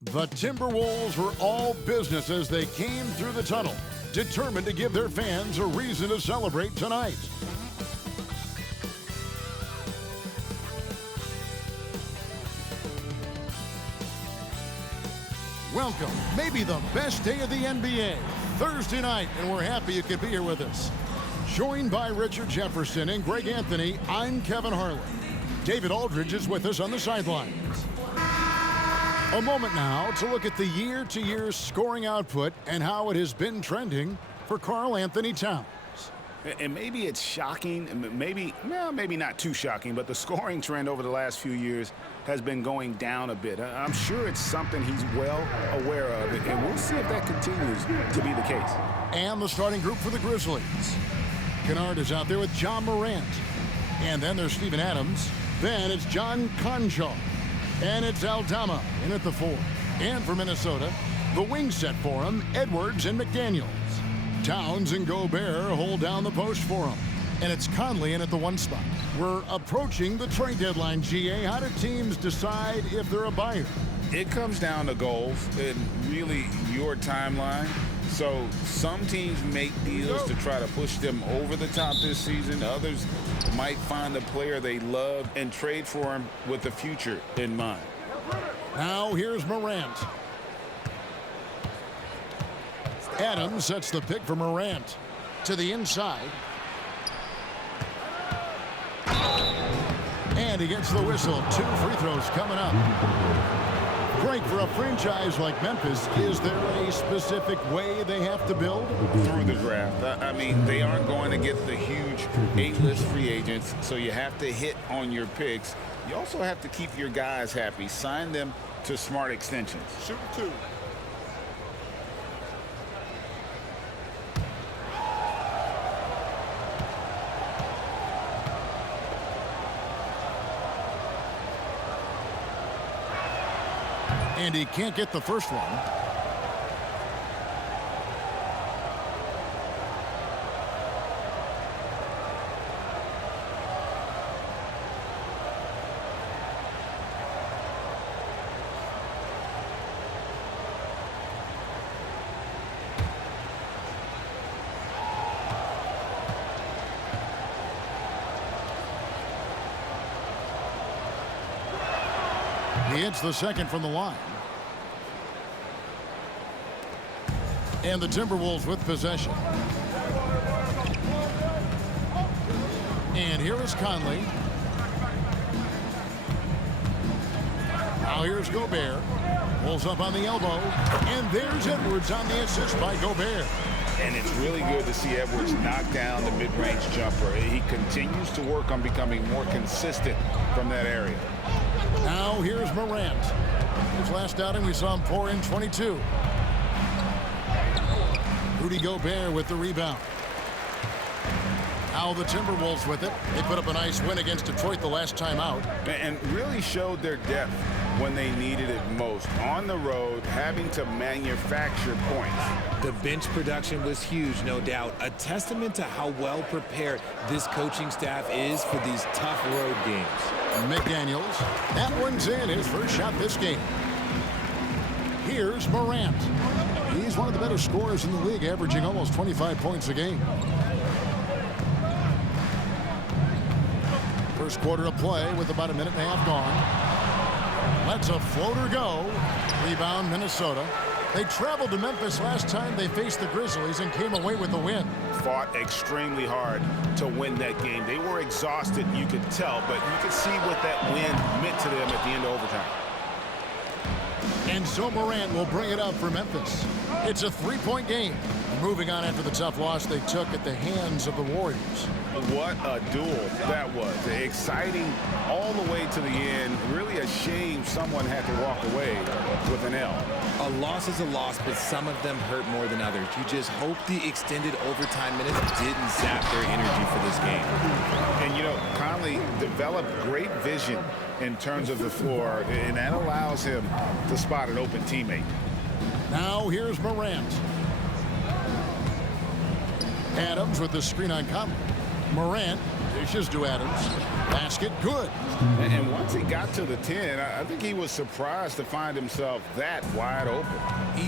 The Timberwolves were all business as they came through the tunnel, determined to give their fans a reason to celebrate tonight. Welcome, maybe the best day of the NBA, Thursday night, and we're happy you could be here with us. Joined by Richard Jefferson and Greg Anthony, I'm Kevin Harlan. David Aldridge is with us on the sidelines. A moment now to look at the year-to-year scoring output and how it has been trending for Karl Anthony Towns. And maybe it's shocking, maybe not too shocking, but the scoring trend over the last few years has been going down a bit. I'm sure it's something he's well aware of, and we'll see if that continues to be the case. And the starting group for the Grizzlies. Kennard is out there with John Morant. And then there's Steven Adams. Then it's John Konchar. And it's Aldama in at the 4. And for Minnesota, the wing set for him, Edwards and McDaniels. Towns and Gobert hold down the post for him. And it's Conley in at the 1 spot. We're approaching the trade deadline, GA. How do teams decide if they're a buyer? It comes down to goals and really your timeline. So some teams make deals to try to push them over the top this season. Others might find a player they love and trade for him with the future in mind. Now here's Morant. Adams sets the pick for Morant. To the inside. And he gets the whistle. 2 free throws coming up. Greg, for a franchise like Memphis, is there a specific way they have to build? Through the draft. I mean, they aren't going to get the huge A-list free agents, so you have to hit on your picks. You also have to keep your guys happy. Sign them to smart extensions. Shoot 2. And he can't get the first one. He hits the second from the line. And the Timberwolves with possession. And here is Conley. Now here's Gobert. Pulls up on the elbow. And there's Edwards on the assist by Gobert. And it's really good to see Edwards knock down the mid-range jumper. He continues to work on becoming more consistent from that area. Now here's Morant. His last outing we saw him pour in 22. Rudy Gobert with the rebound. Now the Timberwolves with it. They put up a nice win against Detroit the last time out. And really showed their depth when they needed it most. On the road, having to manufacture points. The bench production was huge, no doubt. A testament to how well prepared this coaching staff is for these tough road games. McDaniels. That one's in. His first shot this game. Here's Morant. He's one of the better scorers in the league, averaging almost 25 points a game. First quarter of play with about a minute and a half gone. Lets a floater go. Rebound, Minnesota. They traveled to Memphis last time they faced the Grizzlies and came away with the win. Fought extremely hard to win that game. They were exhausted, you could tell, but you could see what that win meant to them at the end of overtime. And so Morant will bring it up for Memphis. It's a 3-point game. Moving on after the tough loss they took at the hands of the Warriors. What a duel that was. Exciting all the way to the end. Really a shame someone had to walk away with an L. A loss is a loss, but some of them hurt more than others. You just hope the extended overtime minutes didn't sap their energy for this game. And, you know, Conley developed great vision in terms of the floor, and that allows him to spot an open teammate. Now here's Morant. Adams with the screen on Conley. Morant Dishes to Adams. Basket good. And once he got to the 10, I think he was surprised to find himself that wide open.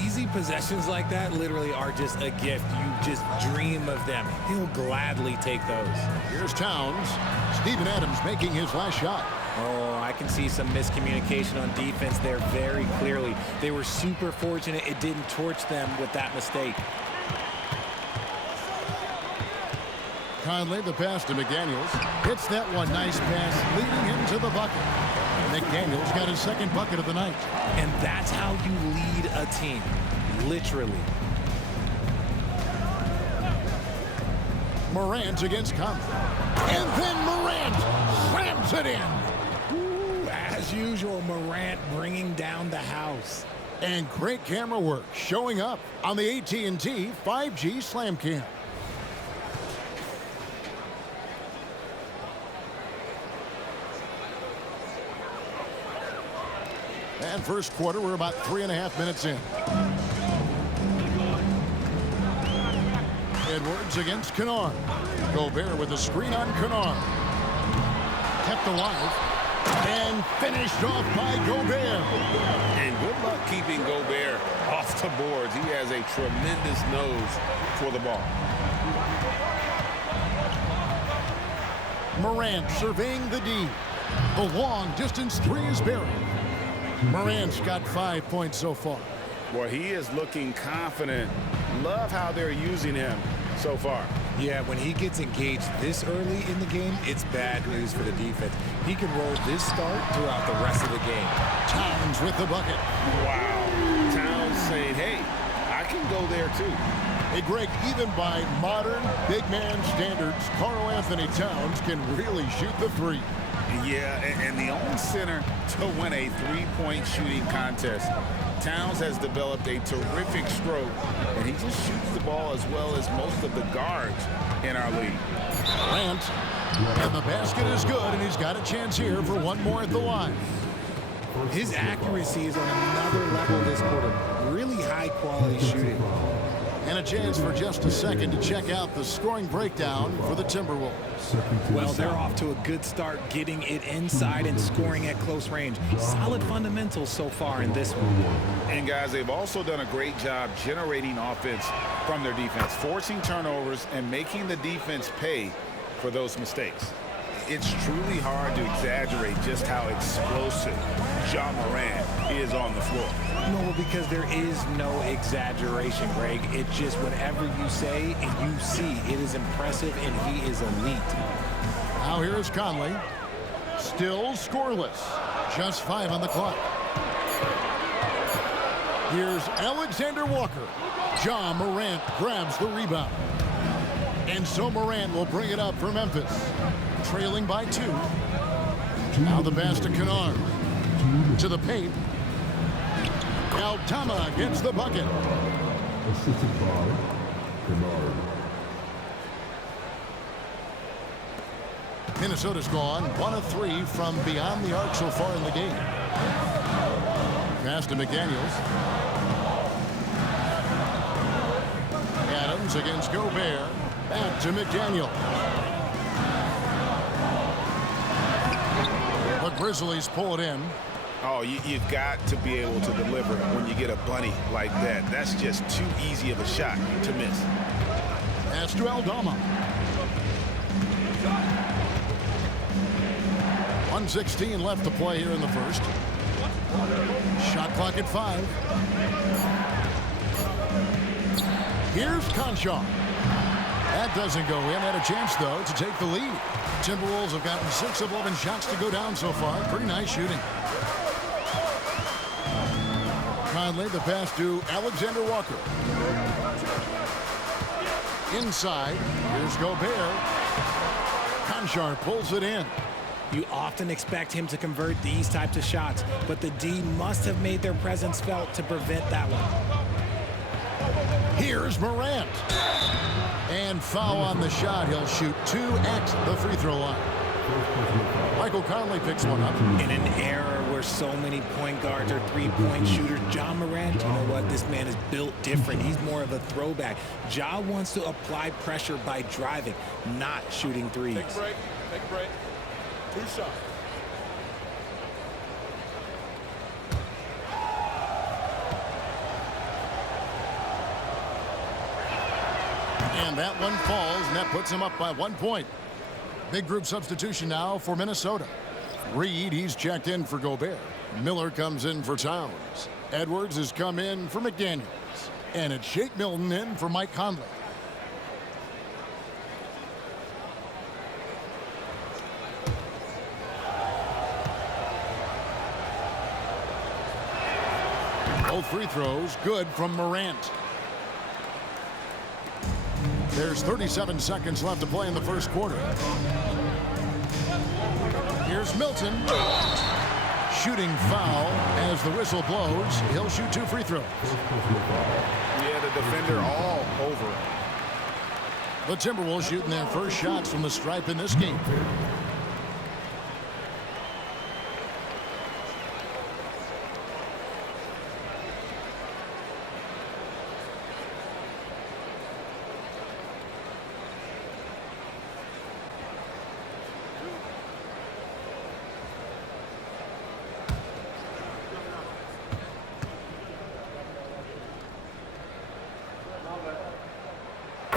Easy possessions like that literally are just a gift. You just dream of them. He'll gladly take those. Here's Towns. Steven Adams making his last shot. Oh, I can see some miscommunication on defense there very clearly. They were super fortunate it didn't torch them with that mistake. Conley, the pass to McDaniels. Hits that one. Nice pass, leading him to the bucket. McDaniels got his second bucket of the night. And that's how you lead a team, literally. Morant against Conley. And then Morant slams it in. Ooh, as usual, Morant bringing down the house. And great camera work showing up on the AT&T 5G Slam Cam. And first quarter, we're about 3.5 minutes in. Edwards against Kennard. Gobert with a screen on Kennard. Kept alive. And finished off by Gobert. And good luck keeping Gobert off the boards. He has a tremendous nose for the ball. Morant surveying the D. The long distance three is buried. Morant's got 5 points so far. Boy, he is looking confident. Love how they're using him so far. Yeah, when he gets engaged this early in the game, it's bad news for the defense. He can roll this start throughout the rest of the game. Towns with the bucket. Wow. Towns saying, hey, I can go there too. Hey, Greg, even by modern big man standards, Karl Anthony Towns can really shoot the three. Yeah, and the only center to win a three-point shooting contest. Towns has developed a terrific stroke, and he just shoots the ball as well as most of the guards in our league. Morant, and the basket is good, and he's got a chance here for one more at the line. His accuracy is on another level this quarter. Really high-quality shooting. And a chance for just a second to check out the scoring breakdown for the Timberwolves. Well, they're off to a good start getting it inside and scoring at close range. Solid fundamentals so far in this one. And, guys, they've also done a great job generating offense from their defense, forcing turnovers and making the defense pay for those mistakes. It's truly hard to exaggerate just how explosive Ja Morant is on the floor. No, because there is no exaggeration, Greg. It's just whatever you say and you see. It is impressive, and he is elite. Now here is Conley. Still scoreless. Just 5 on the clock. Here's Alexander Walker. Ja Morant grabs the rebound. And so Morant will bring it up for Memphis. Trailing by 2. Now the pass to Kennard. To the paint. Aldama gets the bucket. Assisted by Kennard. Minnesota's gone 1 of 3 from beyond the arc so far in the game. Pass to McDaniels. Adams against Gobert. Back to McDaniels. The Grizzlies pull it in. Oh, you've got to be able to deliver when you get a bunny like that. That's just too easy of a shot to miss. Pass to Aldama. 1:16 left to play here in the first. Shot clock at 5. Here's Conchar. That doesn't go in. Had a chance, though, to take the lead. Timberwolves have gotten 6 of 11 shots to go down so far. Pretty nice shooting. Conley, the pass to Alexander Walker. Inside, here's Gobert. Conchar pulls it in. You often expect him to convert these types of shots, but the D must have made their presence felt to prevent that one. Here's Morant. And foul on the shot. He'll shoot 2 at the free throw line. Michael Conley picks one up. In an era where so many point guards are three-point shooters, Ja Morant, you know what? This man is built different. He's more of a throwback. Ja wants to apply pressure by driving, not shooting threes. Take a break. 2 shots. And that one falls, and that puts him up by 1 point. Big group substitution now for Minnesota. Reed, he's checked in for Gobert. Miller comes in for Towns. Edwards has come in for McDaniels. And it's Shake Milton in for Mike Conley. Both free throws good from Morant. There's 37 seconds left to play in the first quarter. Here's Milton. Shooting foul as the whistle blows. He'll shoot 2 free throws. Yeah, the defender all over. The Timberwolves shooting their first shots from the stripe in this game.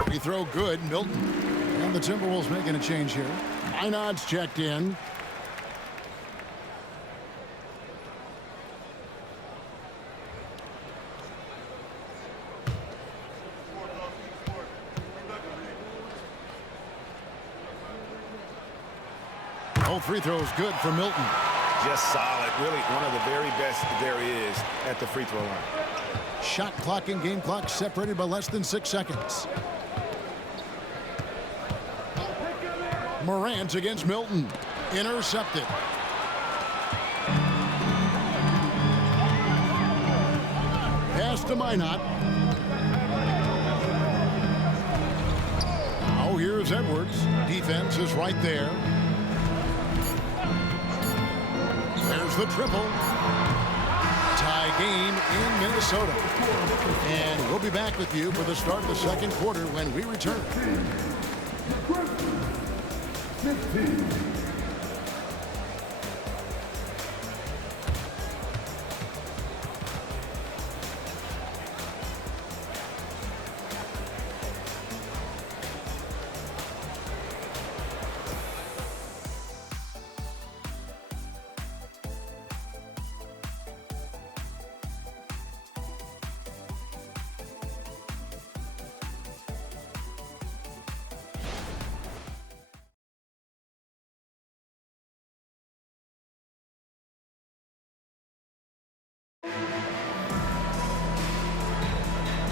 Free throw good, Milton. And the Timberwolves making a change here. Minot's checked in. Both free throws good for Milton. Just solid. Really one of the very best there is at the free throw line. Shot clock and game clock separated by less than 6 seconds. Morant against Milton. Intercepted. Pass to Minot. Now here's Edwards. Defense is right there. There's the triple. Tie game in Minnesota. And we'll be back with you for the start of the second quarter when we return. 15.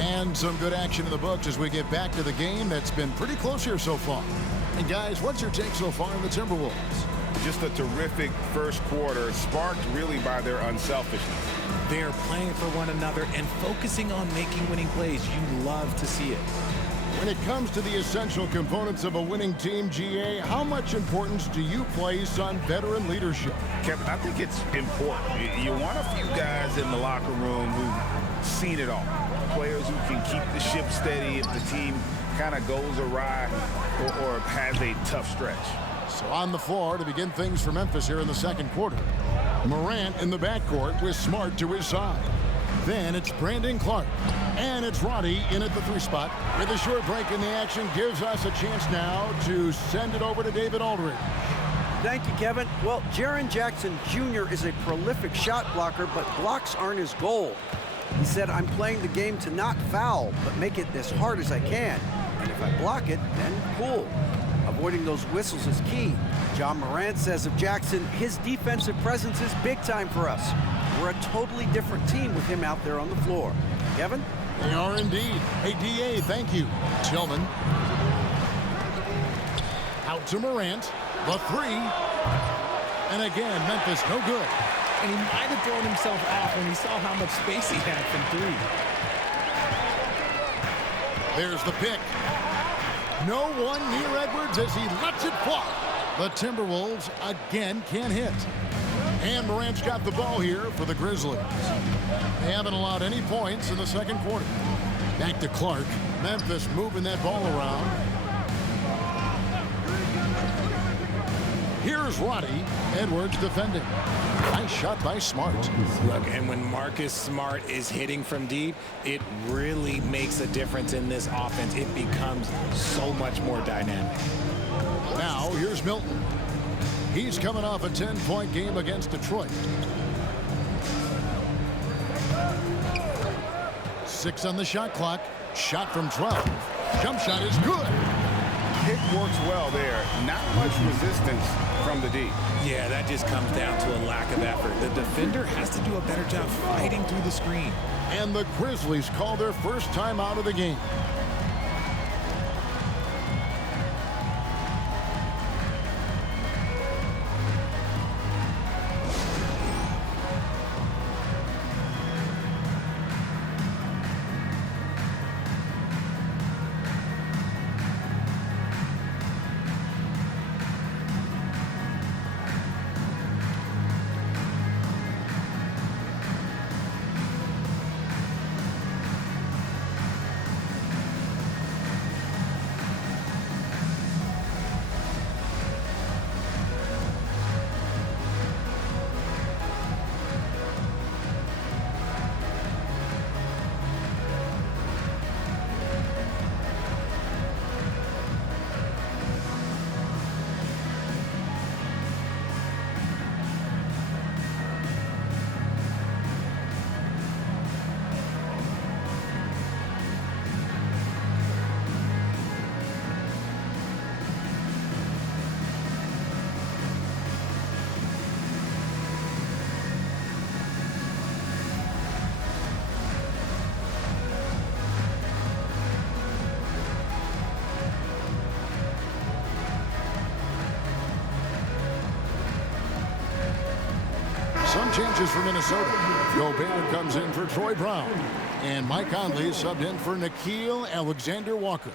And some good action in the books as we get back to the game that's been pretty close here so far. And guys, what's your take so far on the Timberwolves? Just a terrific first quarter, sparked really by their unselfishness. They're playing for one another and focusing on making winning plays. You love to see it. When it comes to the essential components of a winning team, GA, how much importance do you place on veteran leadership? Kevin, I think it's important. You want a few guys in the locker room who've seen it all. Players who can keep the ship steady if the team kind of goes awry or has a tough stretch. So on the floor to begin things for Memphis here in the second quarter. Morant in the backcourt with Smart to his side. Then it's Brandon Clark. And it's Roddy in at the 3 spot. With a short break in the action gives us a chance now to send it over to David Aldridge. Thank you, Kevin. Well, Jaren Jackson Jr. is a prolific shot blocker, but blocks aren't his goal. He said, I'm playing the game to not foul, but make it as hard as I can. And if I block it, then cool. Avoiding those whistles is key. John Morant says of Jackson, his defensive presence is big time for us. We're a totally different team with him out there on the floor. Kevin? They are indeed. Hey, DA, thank you. Tillman. Out to Morant. The 3. And again, Memphis no good. And he might have thrown himself off when he saw how much space he had from 3. There's the pick. No one near Edwards as he lets it fly. The Timberwolves again can't hit. And Morant's got the ball here for the Grizzlies. They haven't allowed any points in the second quarter. Back to Clark. Memphis moving that ball around. Here's Roddy Edwards defending. Nice shot by Smart. Look, and when Marcus Smart is hitting from deep, it really makes a difference in this offense. It becomes so much more dynamic. Now, here's Milton. He's coming off a 10-point game against Detroit. 6 on the shot clock. Shot from 12. Jump shot is good. Pick works well there. Not much resistance from the D. Yeah, that just comes down to a lack of effort. The defender has to do a better job fighting through the screen. And the Grizzlies call their first time out of the game. Some changes for Minnesota. Gobert comes in for Troy Brown. And Mike Conley is subbed in for Nickeil Alexander-Walker.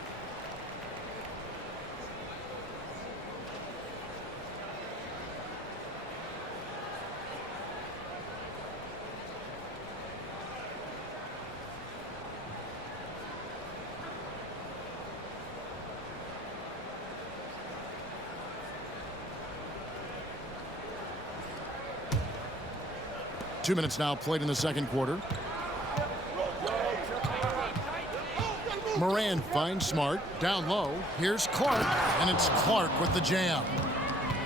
Two minutes now played in the second quarter. Morant finds Smart down low. Here's Clark, and it's Clark with the jam.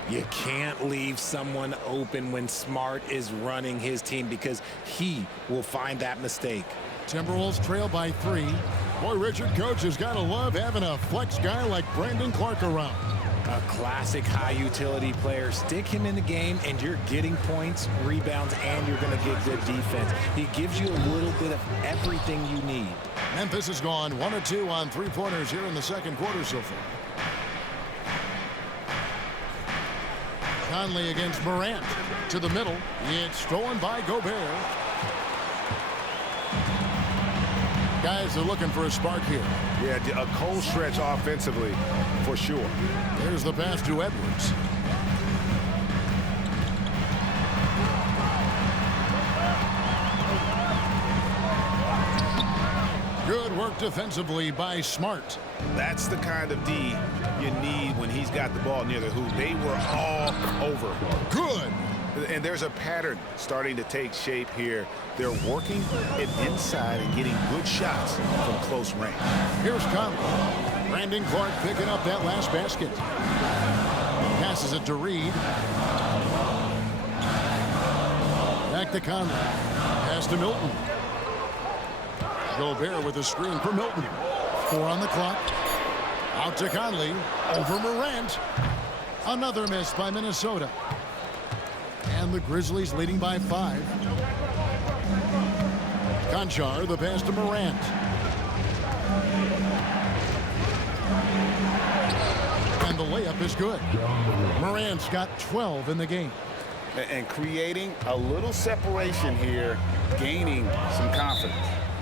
You can't leave someone open when Smart is running his team because he will find that mistake. Timberwolves trail by 3. Boy, Richard, coach has got to love having a flex guy like Brandon Clark around. A classic high utility player. Stick him in the game and you're getting points, rebounds, and you're going to get good defense. He gives you a little bit of everything you need. Memphis has gone 1 of 2 on three-pointers here in the second quarter so far. Conley against Morant. To the middle. It's stolen by Gobert. Guys are looking for a spark here. Yeah, a cold stretch offensively for sure. There's the pass to Edwards. Good work defensively by Smart. That's the kind of D you need when he's got the ball near the hoop. They were all over. Good. And there's a pattern starting to take shape here. They're working it inside and getting good shots from close range. Here's Conley. Brandon Clark picking up that last basket. Passes it to Reed. Back to Conley. Pass to Milton. Gobert with a screen for Milton. 4 on the clock. Out to Conley. Over Morant. Another miss by Minnesota. And the Grizzlies leading by 5. Conchar, the pass to Morant. And the layup is good. Morant's got 12 in the game. And creating a little separation here, gaining some confidence.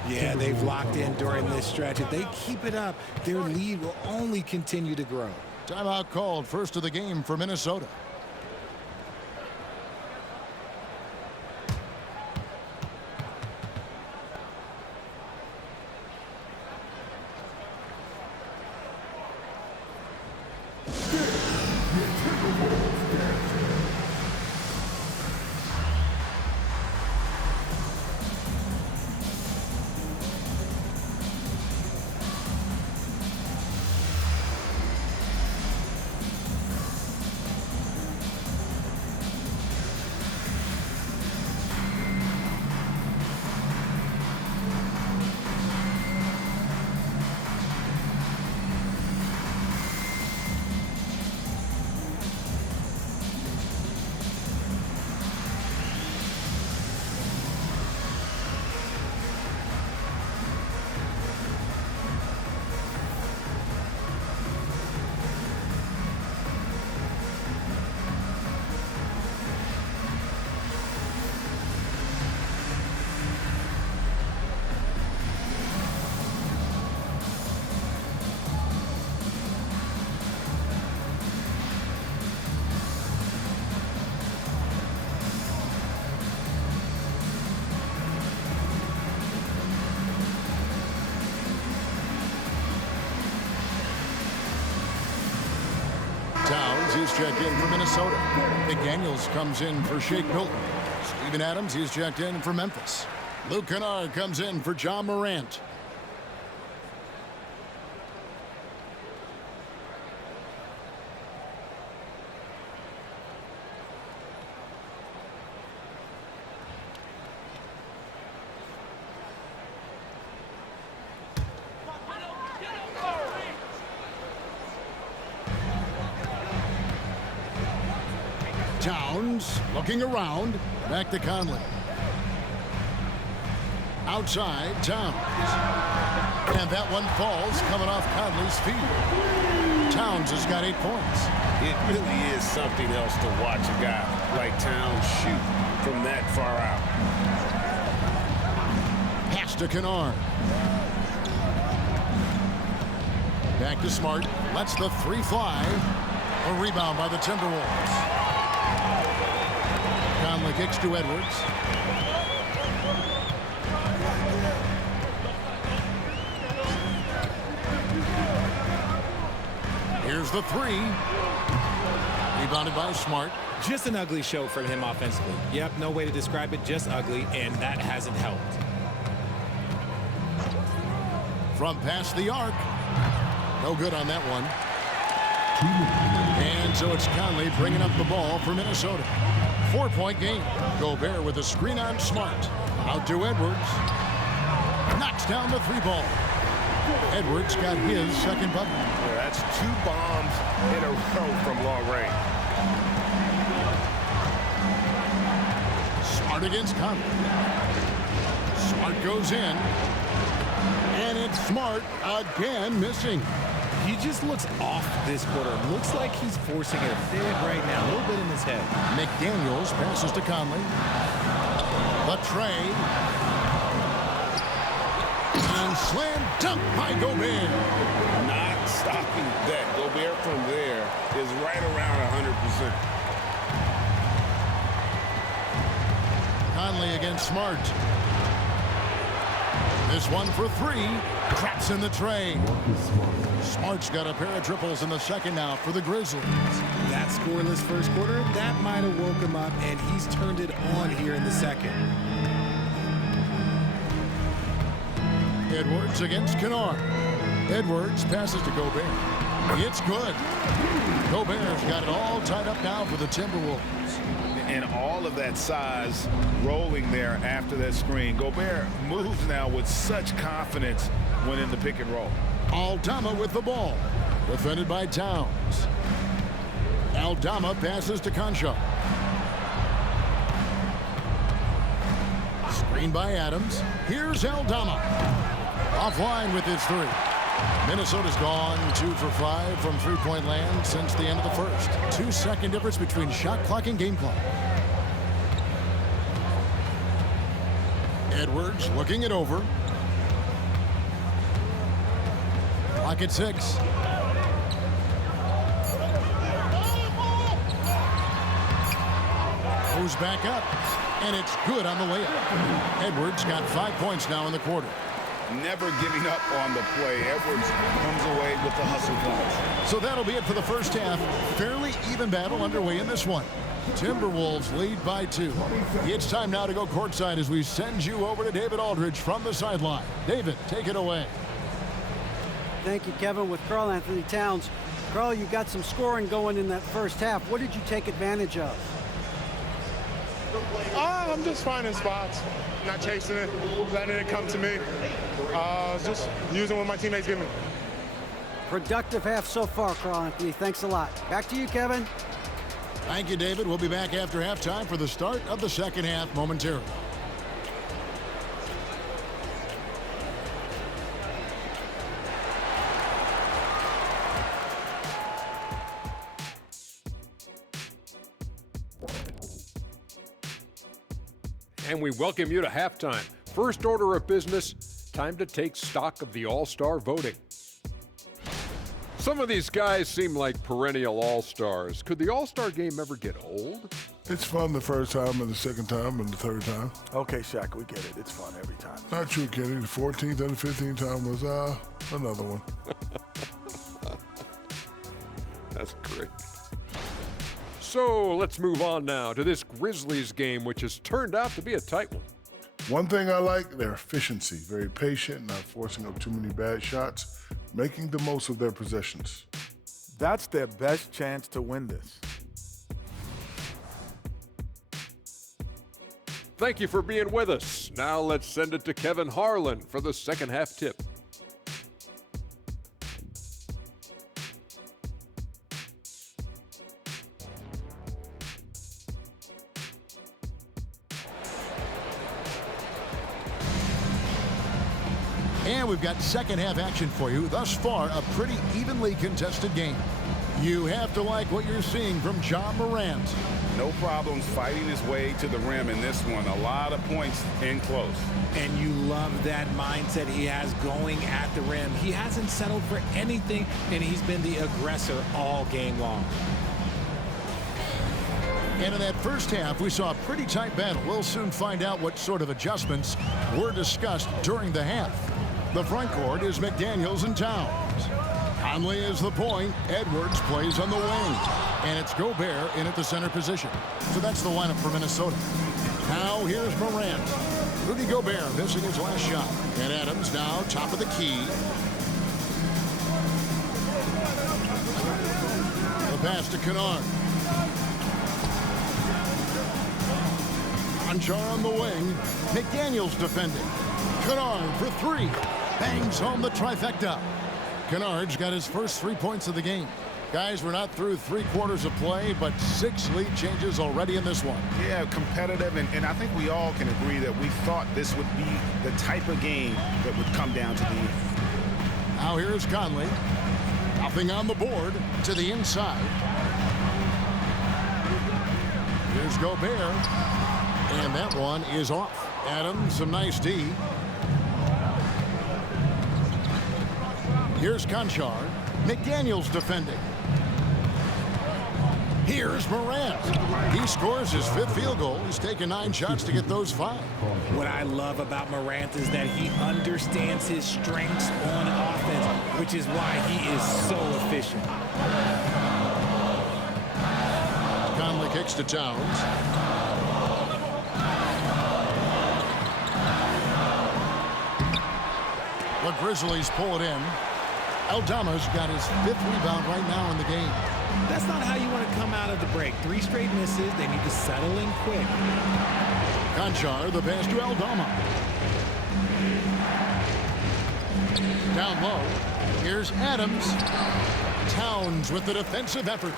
Yeah, they've locked in during this stretch. If they keep it up, their lead will only continue to grow. Timeout called, first of the game for Minnesota. he's checked in for Minnesota. McDaniels comes in for Shake Milton. Steven Adams, he's checked in for Memphis. Luke Kennard comes in for John Morant. Towns looking around. Back to Conley. Outside, Towns. And that one falls coming off Conley's feet. Towns has got 8 points. It really is something else to watch a guy like Towns shoot from that far out. Pass to Kennard. Back to Smart. Lets the 3 fly. A rebound by the Timberwolves. Conley kicks to Edwards. Here's the 3. Rebounded by Smart. Just an ugly show for him offensively. Yep, no way to describe it, just ugly, and that hasn't helped. From past the arc. No good on that one. And so it's Conley bringing up the ball for Minnesota. 4-point game. Gobert with a screen on Smart. Out to Edwards. Knocks down the 3 ball. Edwards got his second bucket. Yeah, that's 2 bombs in a row from long range. Smart against Conley. Smart goes in. And it's Smart again missing. He just looks off this quarter. Looks like he's forcing it a bit right now, a little bit in his head. McDaniels passes to Conley. The tray. And slam dunk by Gobert. Not stopping that. Gobert from there is right around 100%. Conley against Smart. This one for 3. Traps in the tray. Smart's got a pair of triples in the second now for the Grizzlies. That scoreless first quarter, that might have woke him up, and he's turned it on here in the second. Edwards against Kennard. Edwards passes to Gobert. It's good. Gobert's got it all tied up now for the Timberwolves. And all of that size rolling there after that screen. Gobert moves now with such confidence when in the pick and roll. Aldama with the ball. Defended by Towns. Aldama passes to Concha. Screen by Adams. Here's Aldama. Offline with his 3. Minnesota's gone 2 for 5 from 3-point land since the end of the first. 2-second difference between shot clock and game clock. Edwards looking it over. Clock at 6. Goes back up, and it's good on the layup. Edwards got 5 points now in the quarter. Never giving up on the play. Edwards comes away with the hustle points. So that'll be it for the first half. Fairly even battle underway in this one. Timberwolves lead by 2. It's time now to go courtside as we send you over to David Aldridge from the sideline. David, take it away. Thank you, Kevin. With Karl-Anthony Towns. Karl, you got some scoring going in that first half. What did you take advantage of? I'm just finding spots, not chasing it, letting it come to me. Just using what my teammates give me. Productive half so far, Karl-Anthony. Thanks a lot. Back to you, Kevin. Thank you, David. We'll be back after halftime for the start of the second half momentarily. And we welcome you to halftime. First order of business, time to take stock of the All-Star voting. Some of these guys seem like perennial All-Stars. Could the All-Star game ever get old? It's fun the first time and the second time and the third time. Okay, Shaq, we get it. It's fun every time. Not true, Kenny. The 14th and the 15th time was another one. That's great. So let's move on now to this Grizzlies game, which has turned out to be a tight one. One thing I like, their efficiency. Very patient, not forcing up too many bad shots, making the most of their possessions. That's their best chance to win this. Thank you for being with us. Now let's send it to Kevin Harlan for the second half tip. And we've got second half action for you. Thus far, a pretty evenly contested game. You have to like what you're seeing from Ja Morant. No problems fighting his way to the rim in this one. A lot of points in close. And you love that mindset he has going at the rim. He hasn't settled for anything, and he's been the aggressor all game long. And in that first half, we saw a pretty tight battle. We'll soon find out what sort of adjustments were discussed during the half. The front court is McDaniels and Towns. Conley is the point. Edwards plays on the wing. And it's Gobert in at the center position. So that's the lineup for Minnesota. Now here's Morant. Rudy Gobert missing his last shot. And Adams now top of the key. The pass to Kennard. Conchar on the wing. McDaniels defending. Kennard for three. Bangs home the trifecta. Kennard's got his first 3 points of the game. Guys, we're not through 3 quarters of play, but 6 lead changes already in this one. Yeah, competitive, and I think we all can agree that we thought this would be the type of game that would come down to the end. Now here's Conley. Nothing on the board to the inside. Here's Gobert. And that one is off. Adams, some nice D. Here's Conchar. McDaniels defending. Here's Morant. He scores his 5th field goal. He's taken 9 shots to get those 5. What I love about Morant is that he understands his strengths on offense, which is why he is so efficient. Conley kicks to Towns. The Grizzlies pull it in. Aldama's got his 5th rebound right now in the game. That's not how you want to come out of the break. 3 straight misses. They need to settle in quick. Conchar, the pass to Aldama. Down low. Here's Adams. Towns with the defensive effort.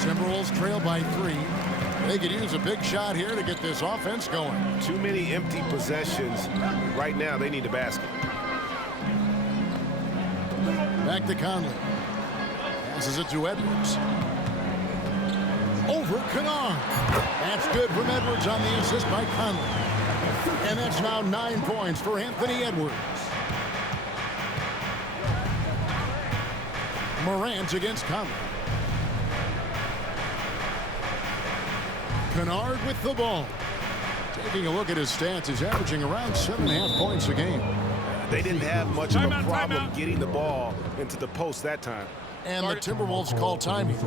Timberwolves trail by 3. They could use a big shot here to get this offense going. Too many empty possessions. Right now, they need a basket. Back to Conley. Passes it to Edwards. Over Kennard. That's good from Edwards on the assist by Conley. And that's now 9 points for Anthony Edwards. Morant against Conley. Kennard with the ball. Taking a look at his stats, he's averaging around 7.5 points a game. They didn't have much of a problem getting the ball into the post that time. And the Timberwolves call timing.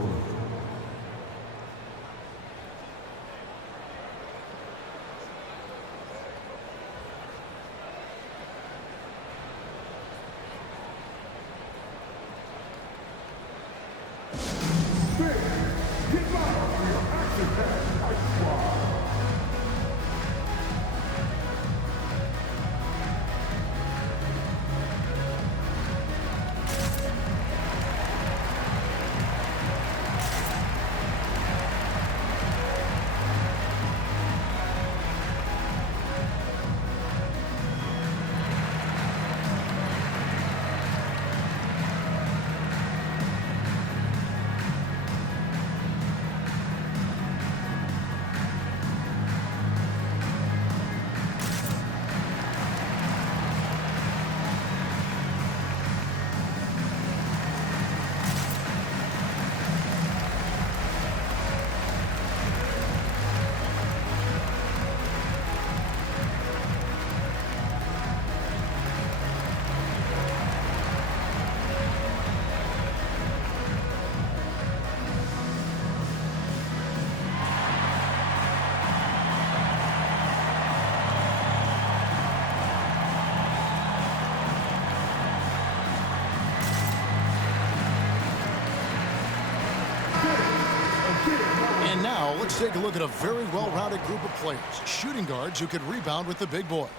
And now let's take a look at a very well-rounded group of players. Shooting guards who could rebound with the big boys.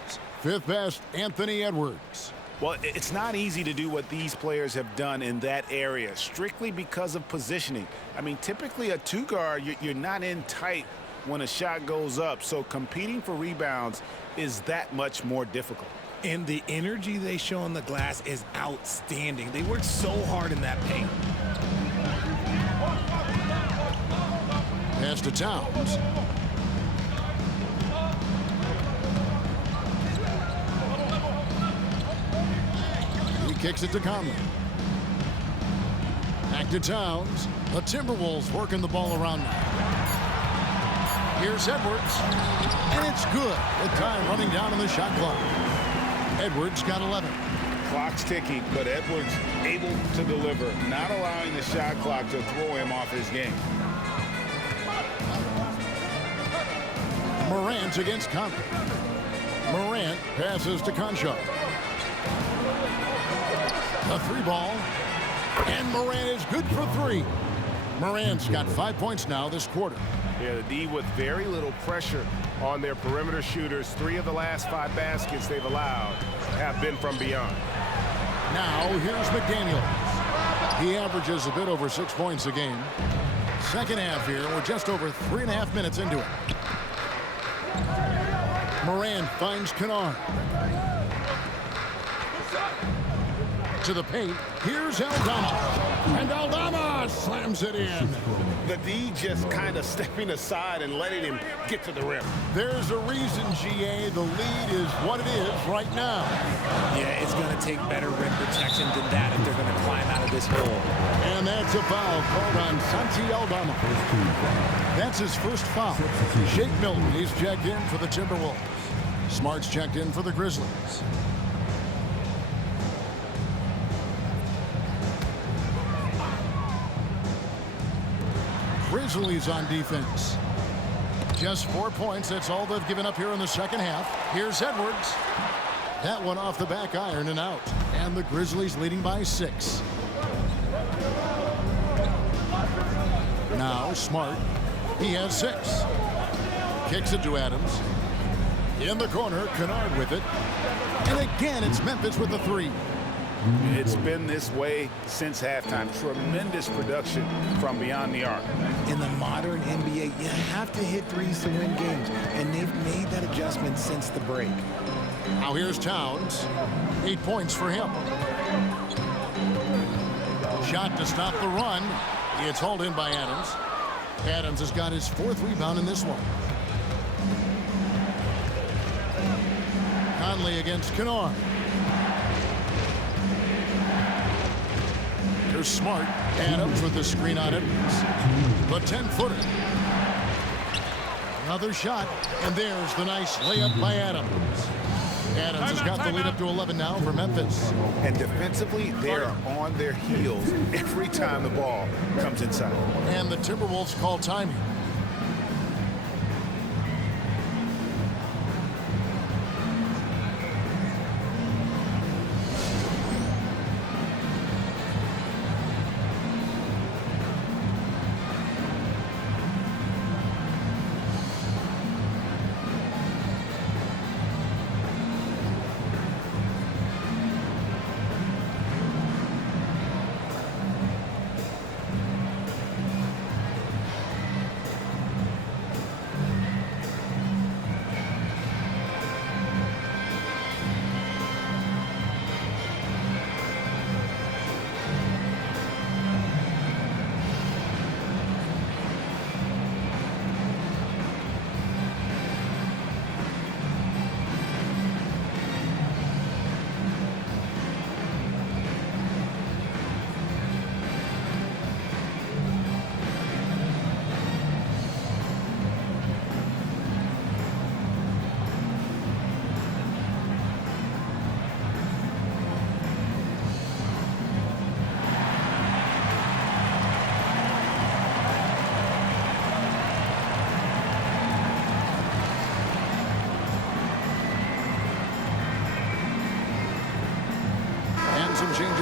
Fifth best, Anthony Edwards. Well, it's not easy to do what these players have done in that area, strictly because of positioning. I mean, typically a two-guard, you're not in tight when a shot goes up, so competing for rebounds is that much more difficult. And the energy they show on the glass is outstanding. They work so hard in that paint. Pass to Towns. He kicks it to Conley. Back to Towns. The Timberwolves working the ball around now. Here's Edwards. And it's good with time running down on the shot clock. Edwards got 11. Clock's ticking, but Edwards able to deliver, not allowing the shot clock to throw him off his game. Morant against Conley. Morant passes to Concho. The three ball. And Morant is good for three. Morant's got 5 points now this quarter. Yeah, the D with very little pressure on their perimeter shooters. 3 of the last 5 baskets they've allowed have been from beyond. Now here's McDaniels. He averages a bit over 6 points a game. Second half here. We're just over 3.5 minutes into it. Morant finds Kennard. To the paint. Here's Aldama. And Aldama slams it in. The D just kind of stepping aside and letting him get to the rim. There's a reason, GA, the lead is what it is right now. Yeah, it's going to take better rim protection than that if they're going to climb out of this hole. And that's a foul called on Santi Aldama. That's his first foul. Shake Milton, he's checked in for the Timberwolves. Smart's checked in for the Grizzlies. Grizzlies on defense. Just 4 points. That's all they've given up here in the second half. Here's Edwards. That one off the back iron and out. And the Grizzlies leading by 6. Now Smart. He has 6. Kicks it to Adams. In the corner, Kennard with it. And again, it's Memphis with the 3. It's been this way since halftime. Tremendous production from beyond the arc. In the modern NBA, you have to hit threes to win games, and they've made that adjustment since the break. Now here's Towns. 8 points for him. Shot to stop the run. It's hauled in by Adams. Adams has got his 4th rebound in this one. Conley against Kennard. Here's Smart. Adams with the screen on Edwards. The 10-footer. Another shot, and there's the nice layup by Adams. Adams has got the lead up to 11 now for Memphis. And defensively, they're on their heels every time the ball comes inside. And the Timberwolves call timing.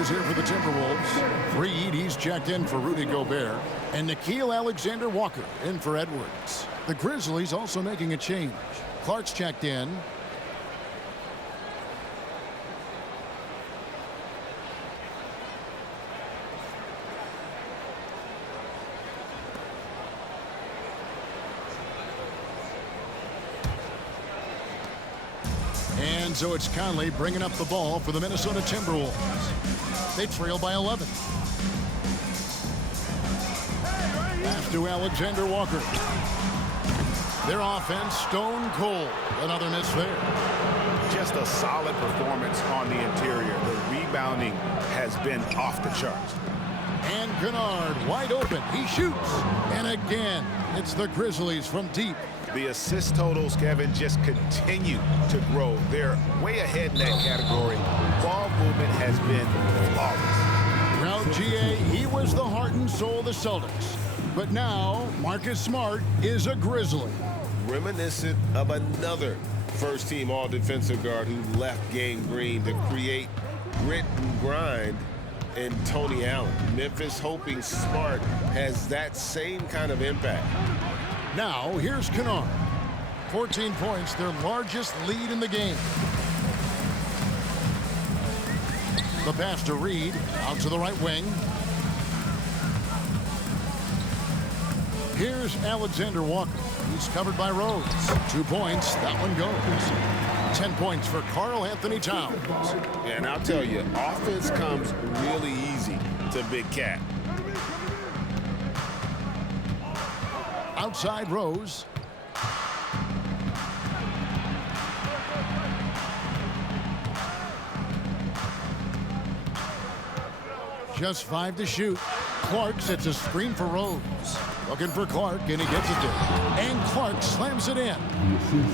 is here for the Timberwolves. Reed, he's checked in for Rudy Gobert. And Nickeil Alexander-Walker in for Edwards. The Grizzlies also making a change. Clark's checked in. And so it's Conley bringing up the ball for the Minnesota Timberwolves. They trail by 11. Pass to Alexander-Walker. Their offense stone cold. Another miss there. Just a solid performance on the interior. The rebounding has been off the charts. And Kennard wide open. He shoots. And again, it's the Grizzlies from deep. The assist totals, Kevin, just continue to grow. They're way ahead in that category. Ball movement has been flawless. Well, GA, he was the heart and soul of the Celtics. But now, Marcus Smart is a Grizzly. Reminiscent of another first-team all-defensive guard who left Game Green to create grit and grind in Tony Allen. Memphis hoping Smart has that same kind of impact. Now, here's Kennard. 14 points, their largest lead in the game. The pass to Reed, out to the right wing. Here's Alexander-Walker. He's covered by Rose. 2 points, that one goes. 10 points for Karl-Anthony Towns. And I'll tell you, offense comes really easy to Big Cat. Outside Rose. Just 5 to shoot. Clark sets a screen for Rose. Looking for Clark, and he gets it there. And Clark slams it in.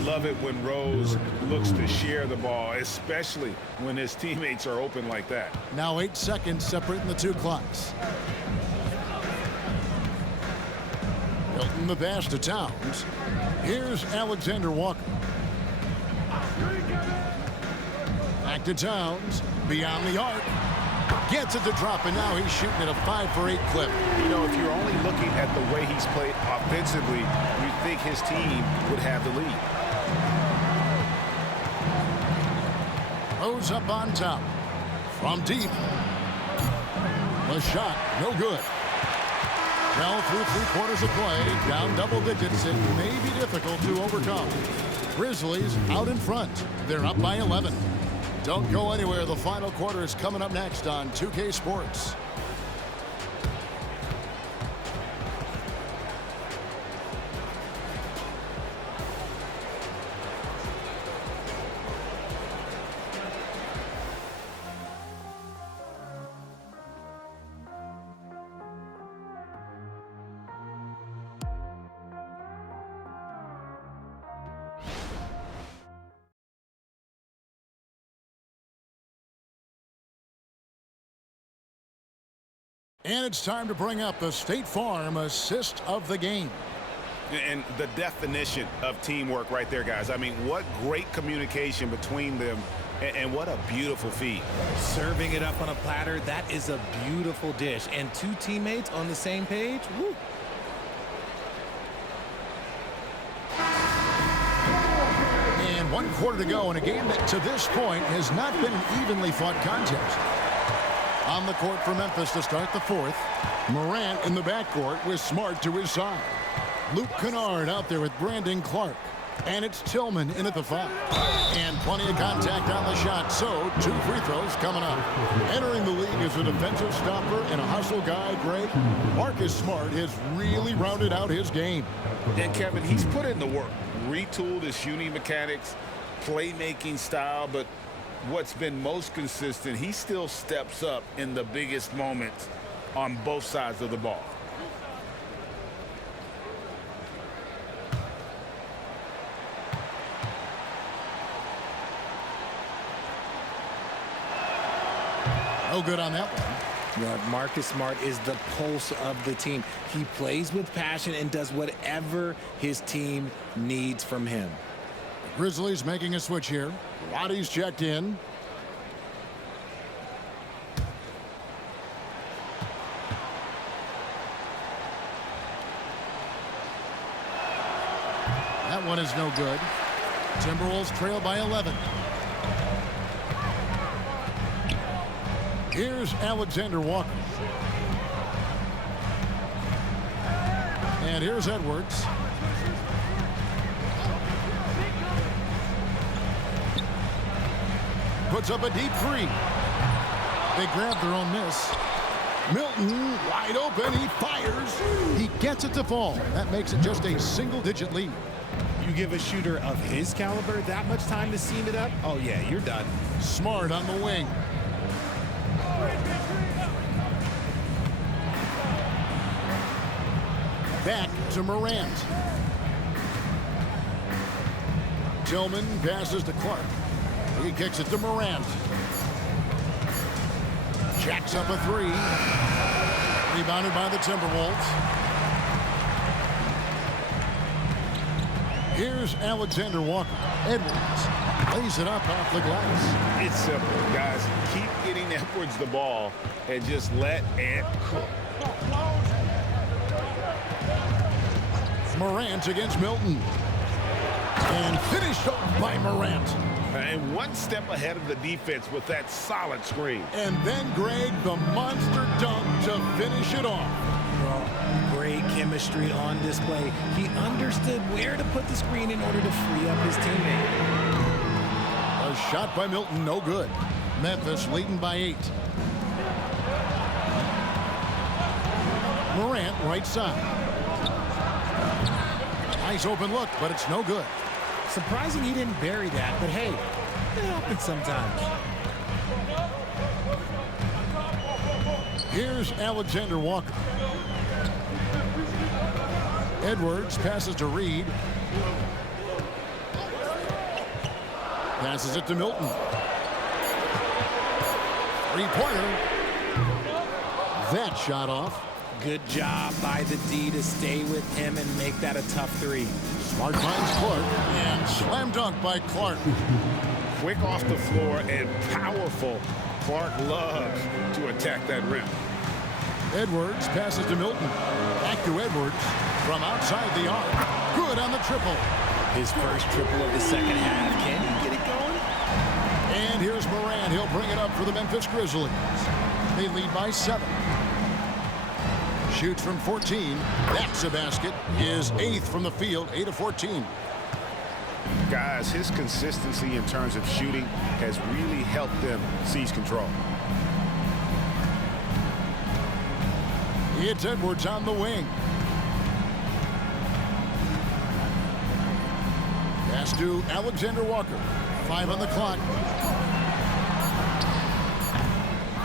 Love it when Rose looks to share the ball, especially when his teammates are open like that. Now 8 seconds separating the two clocks. Hilton the pass to Towns. Here's Alexander-Walker. Back to Towns. Beyond the arc. Gets it to drop, and now he's shooting at a 5-for-8 clip. You know, if you're only looking at the way he's played offensively, you think his team would have the lead. Rose up on top. From deep. The shot, no good. Well, through 3/4 of play, down double digits, it may be difficult to overcome. Grizzlies out in front. They're up by 11. Don't go anywhere. The final quarter is coming up next on 2K Sports. And it's time to bring up the State Farm assist of the game. And the definition of teamwork right there, guys. I mean, what great communication between them, and what a beautiful feed. Serving it up on a platter, that is a beautiful dish. And 2 teammates on the same page, woo. And 1 quarter to go in a game that to this point has not been an evenly fought contest. On the court for Memphis to start the 4th. Morant in the backcourt with Smart to his side. Luke Kennard out there with Brandon Clark. And it's Tillman in at the 5. And plenty of contact on the shot, so 2 free throws coming up. Entering the league as a defensive stopper and a hustle guy, Greg, Marcus Smart has really rounded out his game. And Kevin, he's put in the work. Retooled his shooting mechanics, playmaking style, but what's been most consistent, he still steps up in the biggest moments on both sides of the ball. No good on that one. Yeah, Marcus Smart is the pulse of the team. He plays with passion and does whatever his team needs from him. Grizzlies making a switch here. Roddy's checked in. That one is no good. Timberwolves trail by 11. Here's Alexander Walker. And here's Edwards. Puts up a deep three. They grab their own miss. Milton wide open. He fires. He gets it to fall. That makes it just a single-digit lead. You give a shooter of his caliber that much time to seam it up, oh yeah, you're done. Smart on the wing. Back to Morant. Tillman passes to Clark. He kicks it to Morant. Jacks up a three. Rebounded by the Timberwolves. Here's Alexander Walker. Edwards lays it up off the glass. It's simple, guys. Keep getting Edwards the ball and just let it cook. Morant against Milton. And finished off by Morant. And one step ahead of the defense with that solid screen. And then Greg, the monster dunk to finish it off. Well, great chemistry on display. He understood where to put the screen in order to free up his teammate. A shot by Milton, no good. Memphis leading by 8. Morant, right side. Nice open look, but it's no good. Surprising he didn't bury that, but hey, it happens sometimes. Here's Alexander Walker. Edwards passes to Reed. Passes it to Milton. Three-pointer. That shot off. Good job by the D to stay with him and make that a tough three. Smart finds Clark, and slam dunk by Clark. Quick off the floor and powerful. Clark loves to attack that rim. Edwards passes to Milton. Back to Edwards from outside the arc. Good on the triple. His first triple of the second half. Can he get it going? And here's Morant. He'll bring it up for the Memphis Grizzlies. They lead by 7. Shoots from 14. That's a basket. Is 8th from the field. 8 of 14. Guys, his consistency in terms of shooting has really helped them seize control. It's Edwards on the wing. Pass to Alexander Walker. 5 on the clock.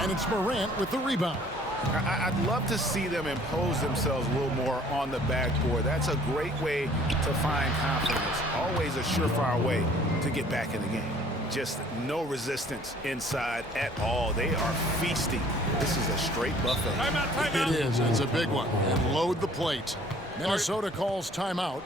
And it's Morant with the rebound. I'd love to see them impose themselves a little more on the backboard. That's a great way to find confidence. Always a surefire way to get back in the game. Just no resistance inside at all. They are feasting. This is a straight buffet. It is. It's a big one. And load the plate. Minnesota calls timeout.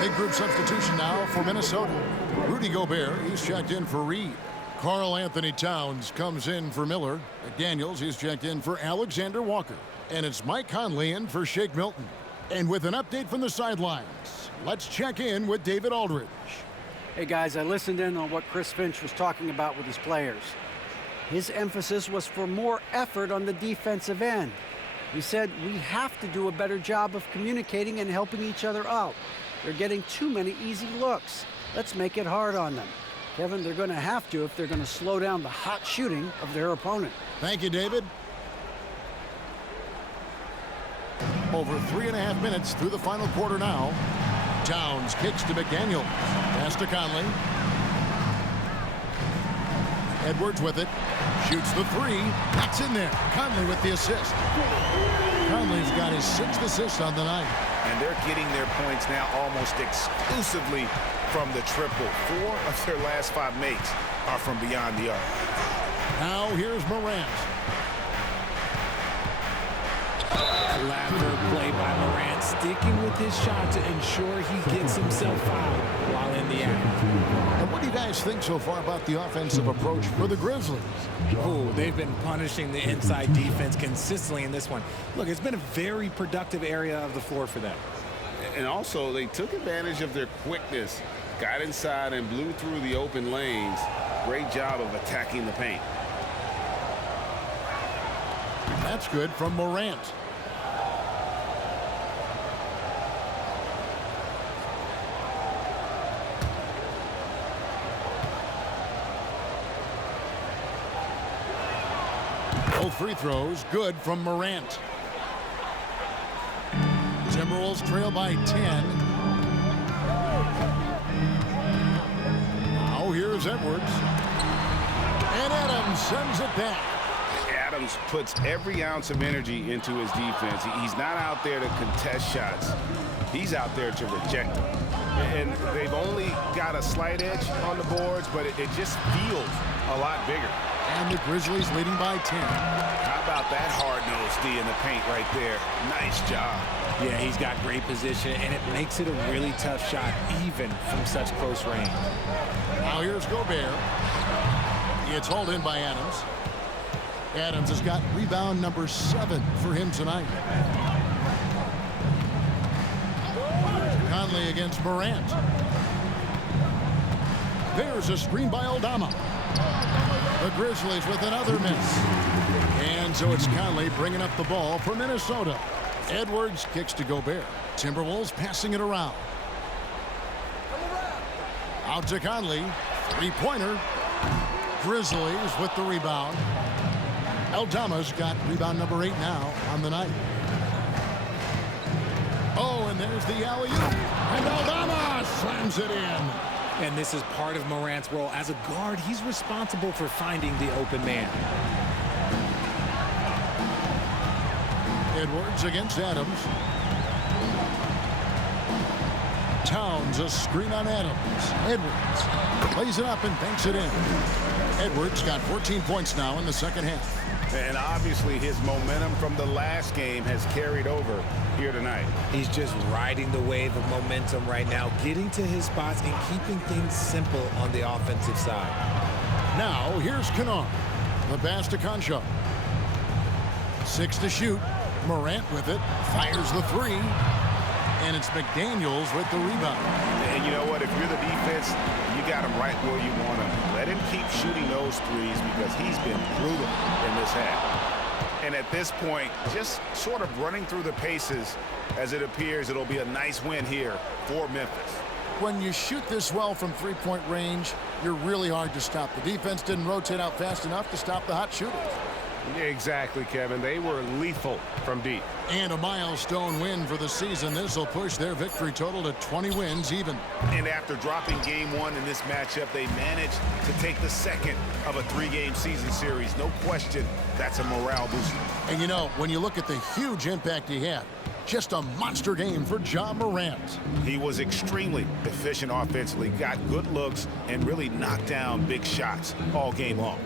Big group substitution now for Minnesota. Rudy Gobert, he's checked in for Reed. Karl Anthony Towns comes in for Miller. McDaniels, he's checked in for Alexander Walker. And it's Mike Conley in for Shake Milton. And with an update from the sidelines, let's check in with David Aldridge. Hey guys, I listened in on what Chris Finch was talking about with his players. His emphasis was for more effort on the defensive end. He said we have to do a better job of communicating and helping each other out. They're getting too many easy looks. Let's make it hard on them. Kevin, they're going to have to if they're going to slow down the hot shooting of their opponent. Thank you, David. Over 3.5 minutes through the final quarter now. Towns kicks to McDaniels. Pass to Conley. Edwards with it. Shoots the three. That's in there. Conley with the assist. Conley's got his 6th assist on the night. And they're getting their points now almost exclusively from the triple. 4 of their last 5 makes are from beyond the arc. Now here's Morant. Clever play by Morant, sticking with his shot to ensure he gets himself fouled while in the act. And what do you guys think so far about the offensive approach for the Grizzlies? Oh, they've been punishing the inside defense consistently in this one. Look, it's been a very productive area of the floor for them. And also, they took advantage of their quickness, got inside and blew through the open lanes. Great job of attacking the paint. That's good from Morant. Both free throws good from Morant. Timberwolves trail by 10. Now here's Edwards. And Adams sends it back. Adams puts every ounce of energy into his defense. He's not out there to contest shots. He's out there to reject them. And they've only got a slight edge on the boards, but it just feels a lot bigger. And the Grizzlies leading by 10. How about that hard-nosed D in the paint right there? Nice job. Yeah, he's got great position, and it makes it a really tough shot, even from such close range. Now here's Gobert. It's hauled in by Adams. Adams has got rebound number 7 for him tonight. Conley against Morant. There's a screen by Aldama. The Grizzlies with another miss. And so it's Conley bringing up the ball for Minnesota. Edwards kicks to Gobert. Timberwolves passing it around. Out to Conley. 3-pointer. Grizzlies with the rebound. Aldama's got rebound number 8 now on the night. Oh, and there's the alley-oop. And Aldama slams it in. And this is part of Morant's role. As a guard, he's responsible for finding the open man. Edwards against Adams. Towns, a screen on Adams. Edwards plays it up and banks it in. Edwards got 14 points now in the second half. And obviously his momentum from the last game has carried over here tonight. He's just riding the wave of momentum right now, getting to his spots and keeping things simple on the offensive side. Now, here's Kennard. The pass to Concho. 6 to shoot. Morant with it. Fires the 3. And it's McDaniels with the rebound. And you know what? If you're the defense, you got him right where you want him. Let him keep shooting those threes because he's been brutal in this half. And at this point, just sort of running through the paces as it appears it'll be a nice win here for Memphis. When you shoot this well from three-point range, you're really hard to stop. The defense didn't rotate out fast enough to stop the hot shooters. Exactly, Kevin. They were lethal from deep. And a milestone win for the season. This will push their victory total to 20 wins even. And after dropping game 1 in this matchup, they managed to take the second of a 3-game season series. No question, that's a morale booster. And you know, when you look at the huge impact he had, just a monster game for Ja Morant. He was extremely efficient offensively, got good looks, and really knocked down big shots all game long.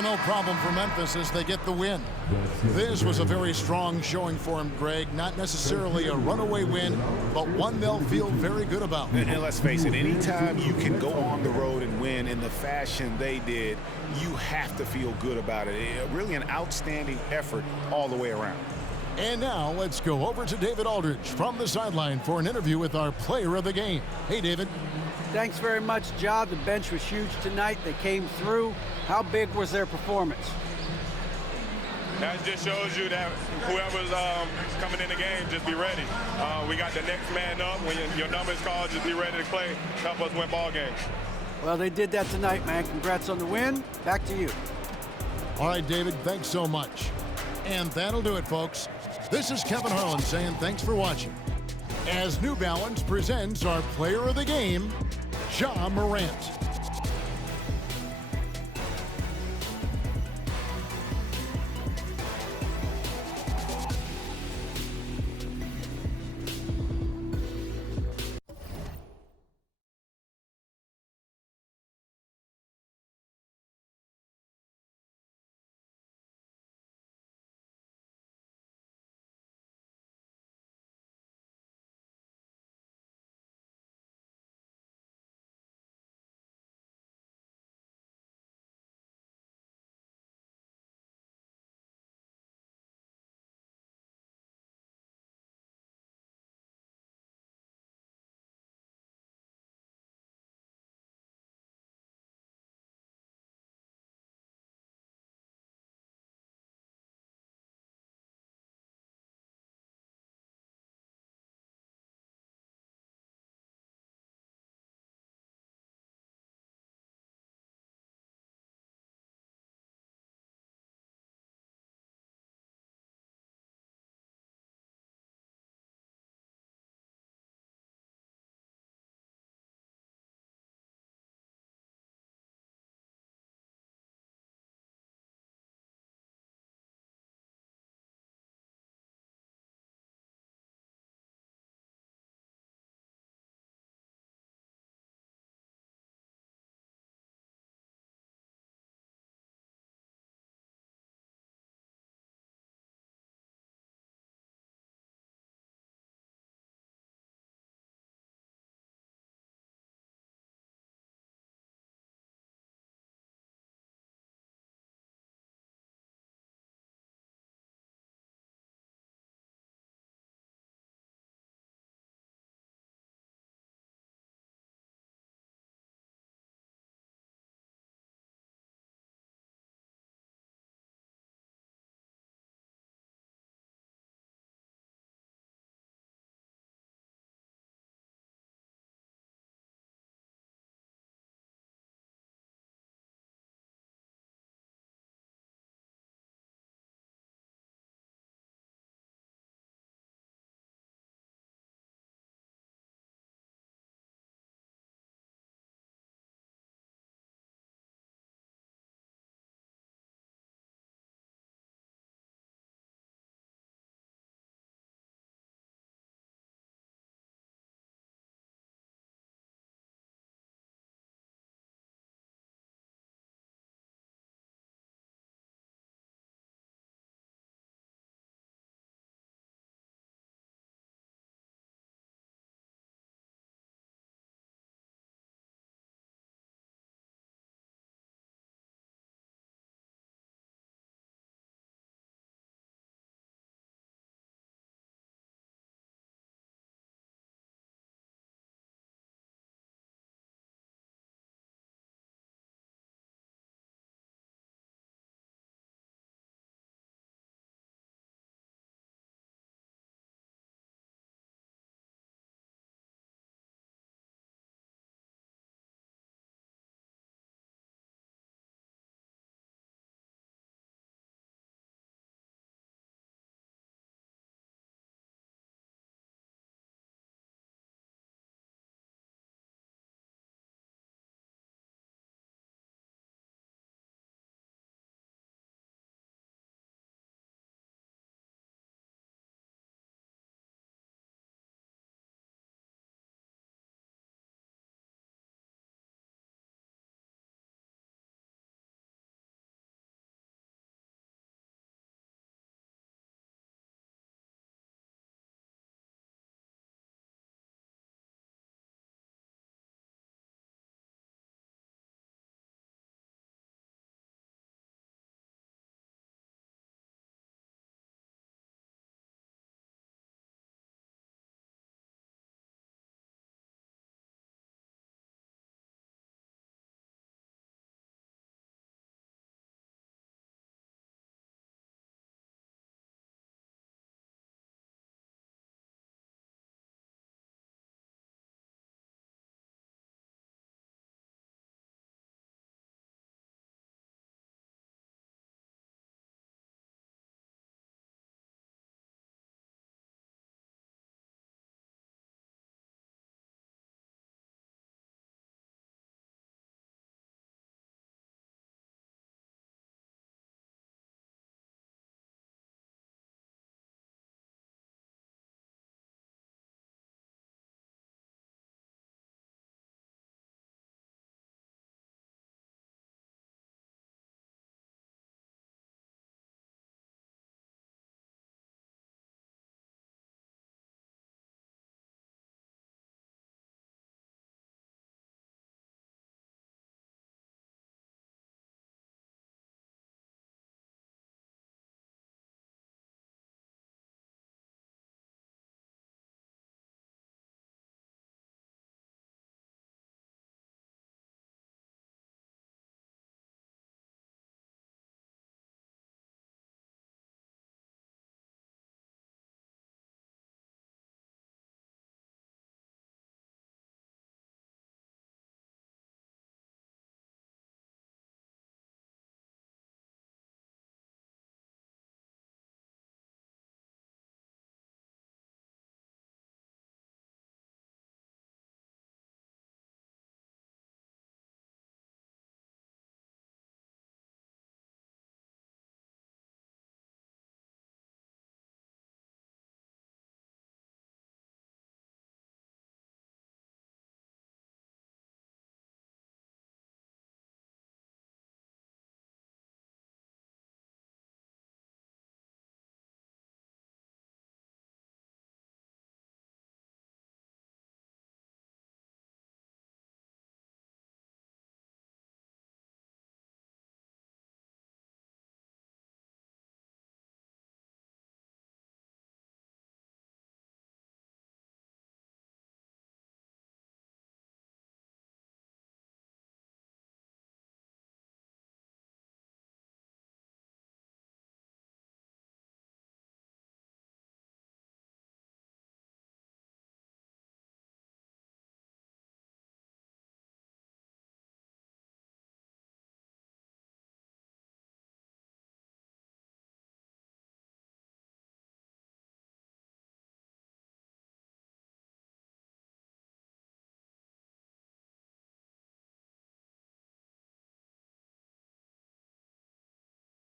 So no problem for Memphis as they get the win. This was a very strong showing for him, Greg. Not necessarily a runaway win, but one they'll feel very good about. And let's face it, anytime you can go on the road and win in the fashion they did, you have to feel good about it. Really an outstanding effort all the way around. And now let's go over to David Aldridge from the sideline for an interview with our player of the game. Hey, David. Thanks very much, Ja. The bench was huge tonight. They came through. How big was their performance? That just shows you that whoever's coming in the game, just be ready. We got the next man up. When your number is called, just be ready to play. Help us win ball games. Well, they did that tonight, man. Congrats on the win. Back to you. All right, David, thanks so much. And that'll do it, folks. This is Kevin Harlan saying thanks for watching. As New Balance presents our player of the game, Ja Morant.